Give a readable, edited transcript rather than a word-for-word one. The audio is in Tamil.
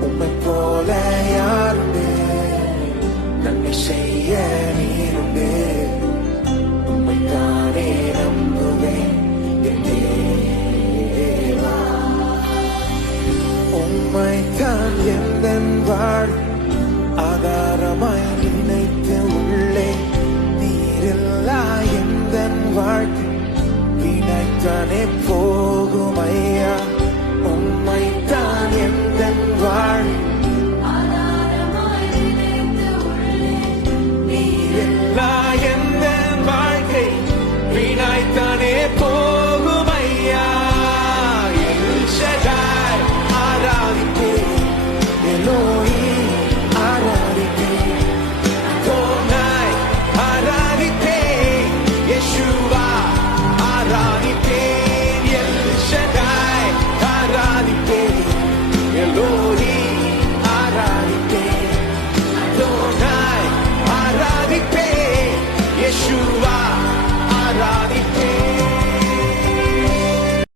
உம்மை போல யாருண்டு நன்மை செய்ய நீருண்டு உம்மைத்தானே நம்புவேன் என் தேவா. உம்மைத்தான் எந்தன் வாழ் ஆதாரமாய் நினைத்து உள்ளே நீரில்லா எந்தன் வாழ்க்கை வீணாய்த்தானே போகும் ஐயா. உம்மைத்தான்